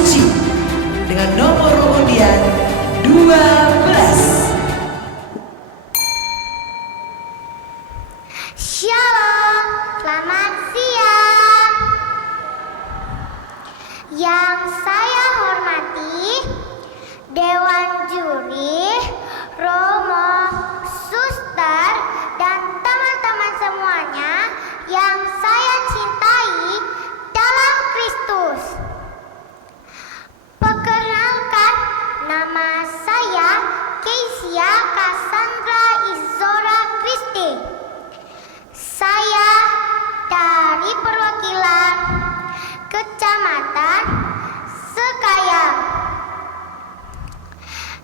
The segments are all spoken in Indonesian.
suci dengan nomor undian 12. Shalom, selamat siang. Yang saya hormati Dewan Juri, Romo, Suster, dan teman-teman semuanya yang saya cintai dalam Kristus. Perkenalkan, nama saya Keisia Cassandra Izora Christi. Saya dari perwakilan Kecamatan Sekayang.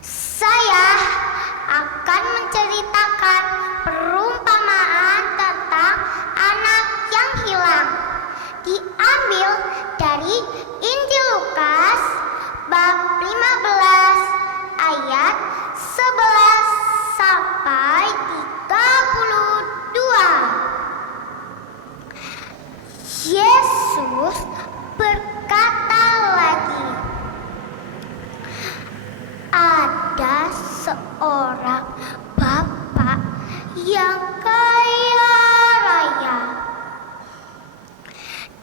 Saya akan menceritakan perumpamaan tentang anak yang hilang. Diambil dari Injil Lukas bab 15 ayat 11 sampai 32. Yesus berkata lagi, ada seorang bapak yang kaya raya.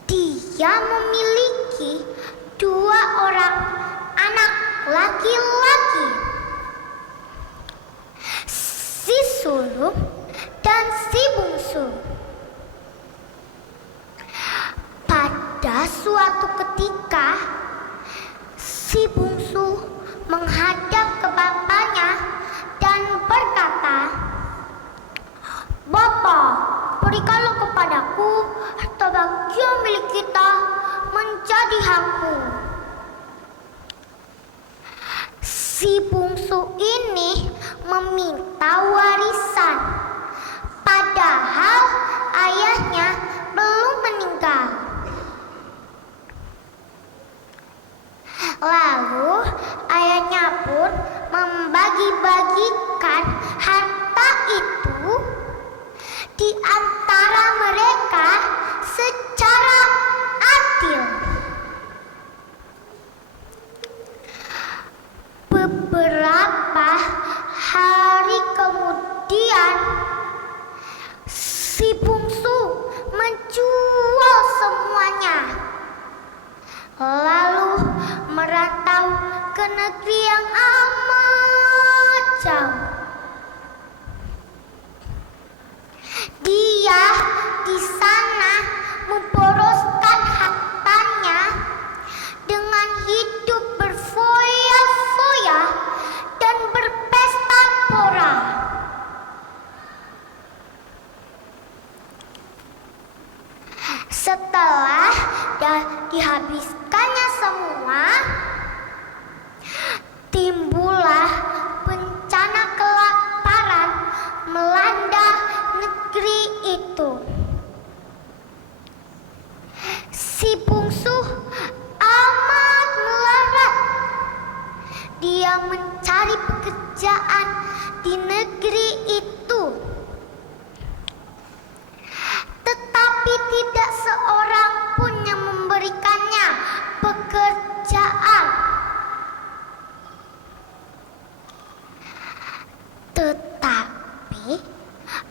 Dia memiliki 2 orang anak laki-laki, si sulung dan si bungsu. Pada suatu ketika, si bungsu menghadap ke bapaknya dan berkata, "Bapa, berikanlah kepadaku harta bagian milik kita menjadi hakku." Si bungsu ini meminta warisan, padahal ayahnya belum meninggal. Lalu ayahnya pun membagi-bagikan harta itu di antara mereka secara adil. Beberapa hari kemudian, si bungsu menjual semuanya, lalu merantau ke negeri yang amat jauh. Dia di sana memboroskan hartanya dengan hidup berfoya-foya dan berpesta pora. Setelah dihabiskannya semua, timbullah bencana kelaparan melanda negeri itu. Si bungsu amat melarat. Dia mencari pekerjaan di negeri itu, tetapi tidak seorang pun yang memberikannya pekerjaan. Tetapi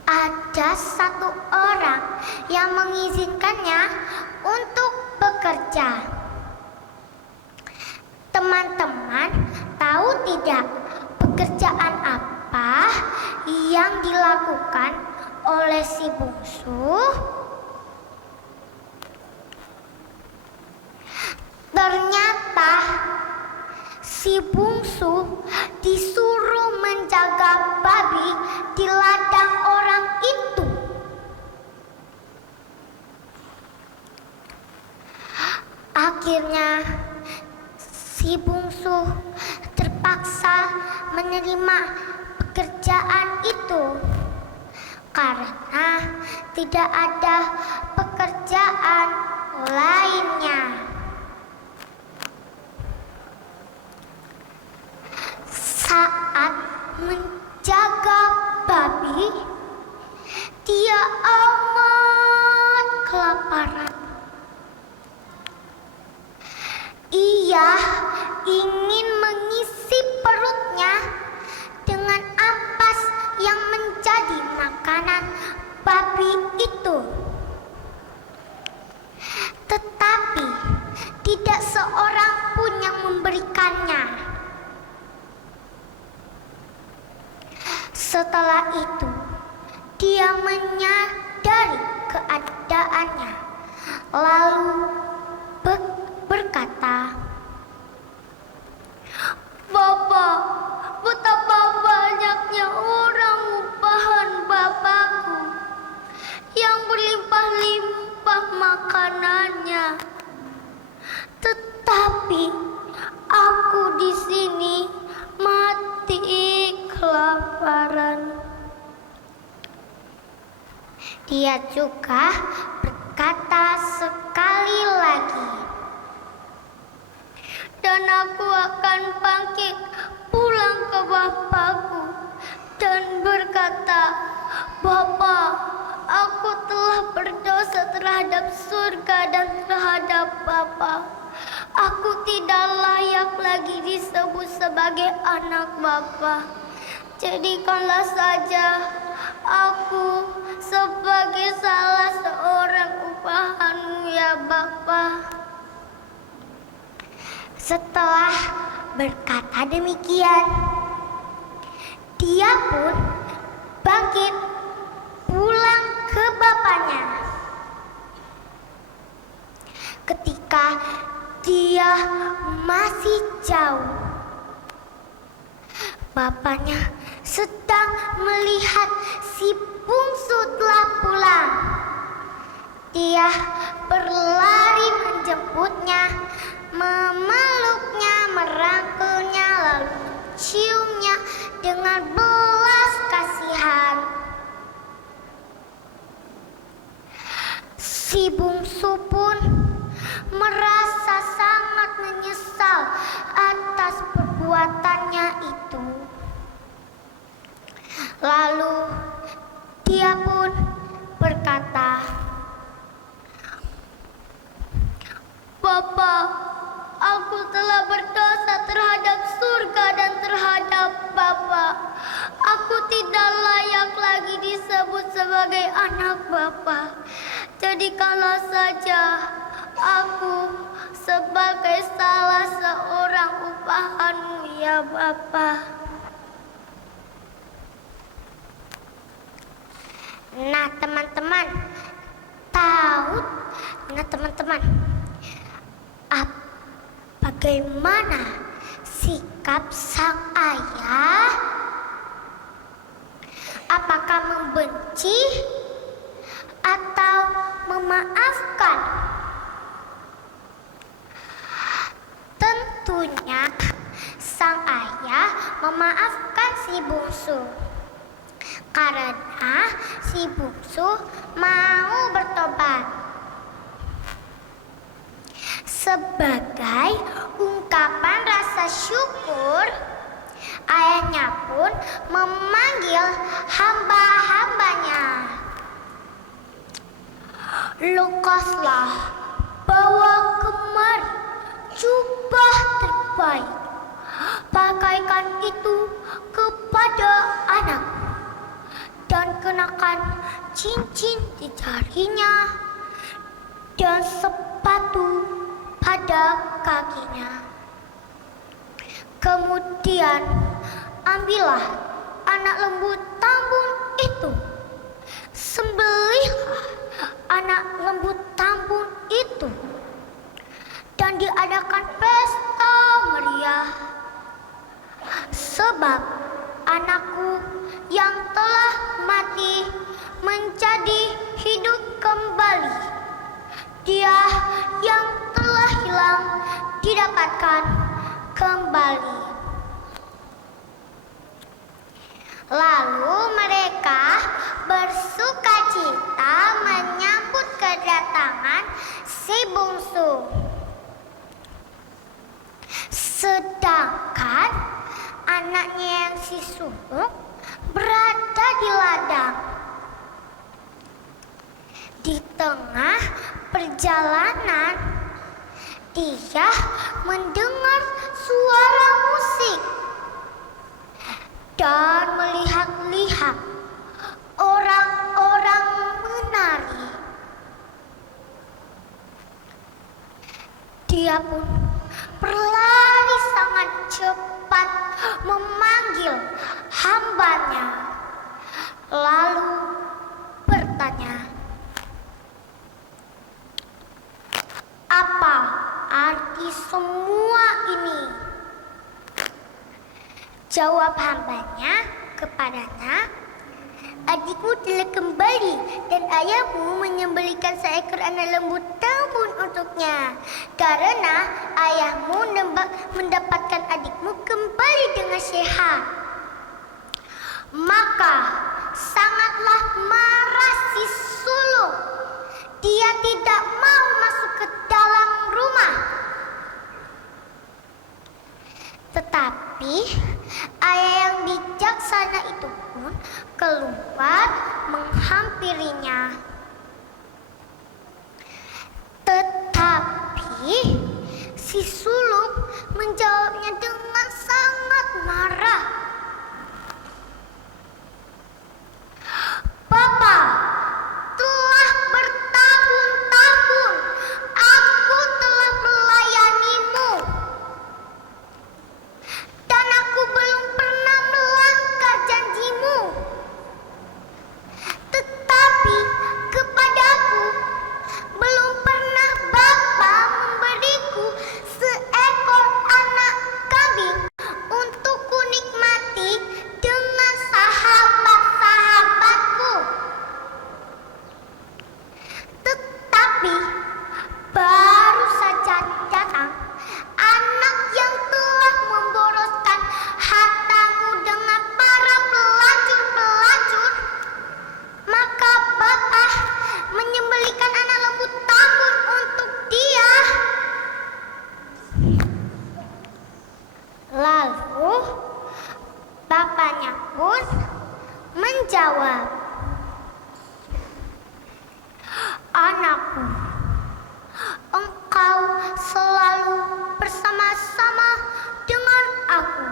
ada satu orang yang mengizinkannya untuk bekerja. Teman-teman tahu tidak pekerjaan apa yang dilakukan oleh si bungsu? Ternyata si bungsu disuruh menjaga babi di ladang orang itu. Akhirnya si bungsu terpaksa menerima pekerjaan itu karena tidak ada pekerjaan lainnya. Saat menjaga babi, dia amat kelaparan. Ia memberikannya. Setelah itu, dia menyadari keadaannya, lalu berkata, "Bapak, betapa banyaknya orang upahan bapakku yang berlimpah-limpah makanannya. Tetapi aku di sini mati kelaparan." Dia juga berkata sekali lagi, "Dan aku akan bangkit pulang ke bapakku dan berkata, Bapak, aku telah berdosa terhadap surga dan terhadap Bapa. Aku tidak layak lagi disebut sebagai anak Bapa. Jadikanlah saja aku sebagai salah seorang upahanmu ya Bapa." Setelah berkata demikian, dia pun bangkit pulang ke bapaknya. Ketika dia masih jauh, bapaknya sedang melihat si bungsu telah pulang. Dia berlari menjemputnya, memeluknya, merangkulnya, lalu menciumnya dengan belas kasihan. Si bungsu pun merasa sangat menyesal atas perbuatannya itu. Lalu dia pun berkata, "Bapak, aku telah berdosa terhadap surga dan terhadap Bapa. Aku tidak layak lagi disebut sebagai anak Bapa. Jadikanlah saja aku sebagai salah seorang upahanmu ya Bapa." Nah teman-teman, bagaimana sikap sang ayah? Apakah membenci atau memaafkan? Tentunya sang ayah memaafkan si bungsu, karena si bungsu mau bertobat. Sebagai ungkapan rasa syukur, ayahnya pun memanggil hamba-hambanya. "Lekaslah, bawa kemari jubah terbaik, pakaikan itu kepada anak, dan kenakan cincin di jarinya dan sepatu pada kakinya. Kemudian ambillah anak lembu tambun itu, sembelihlah anak lembu tambun itu, dan diadakan pesta meriah. Sebab anakku yang telah mati menjadi hidup kembali. Dia yang telah hilang didapatkan kembali." Lalu mereka bersukacita menyambut kedatangan si bungsu. Sedangkan anaknya yang si sulung berada di ladang. Di tengah perjalanan, dia mendengar suara musik dan melihat-lihat orang-orang menari. Dia pun berlari dengan cepat memanggil hambanya, lalu bertanya, "Apa arti semua ini?" Jawab hambanya kepadanya, "Adikmu telah kembali dan ayahmu menyembelihkan seekor anak lembu tambun untuknya. Karena ayahmu mendapatkan adikmu kembali dengan sehat." Maka sangatlah marah si sulung. Dia tidak mau masuk ke dalam rumah. Tetapi ayah yang bijaksana itu pun keluar menghampirinya. Tetapi si sulung menjawabnya dengan sangat marah, "Bapa, telah bertahun-tahun aku telah melayanimu, dan aku belum pernah melanggar janjimu. Tetapi kepadaku belum pernah Bapa memberiku seekor anak kambing untukku nikmati dengan sahabat-sahabatku. Tetapi baru saja datang anak yang telah memboroskan hartamu dengan para pelacur-pelacur. Maka Bapa menyembelihkan anak lembu tambun untuk dia." Lalu bapaknya pun menjawab, "Anakku, engkau selalu bersama-sama dengan aku.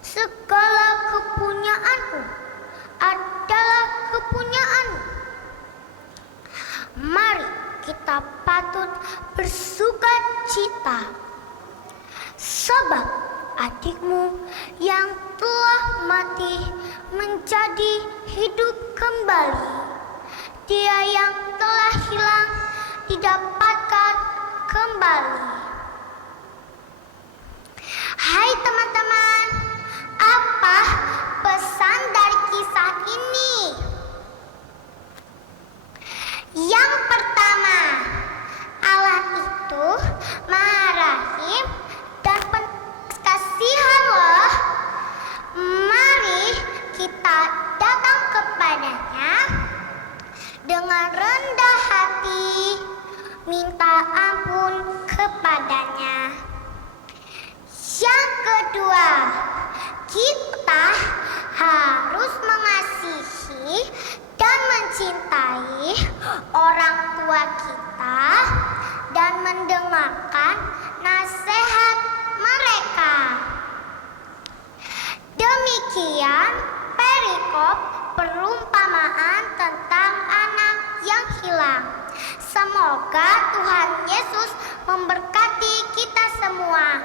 Segala kepunyaanku adalah kepunyaanmu. Mari kita patut bersuka cita, sebab adikmu yang telah mati menjadi hidup kembali. Dia yang telah hilang didapatkan kembali." Hai teman-teman, apa pesan dari kisah ini? Yang pertama, Allah itu Maha Rahim dan penuh kasihan loh. Mari kita datang kepadanya dengan rendah hati, minta ampun kepadanya. Yang kedua, kita harus mengasihi dan mencintai orang tua kita dan mendengarkan nasihat mereka. Demikian perikop perumpamaan tentang anak yang hilang. Semoga Tuhan Yesus memberkati kita semua.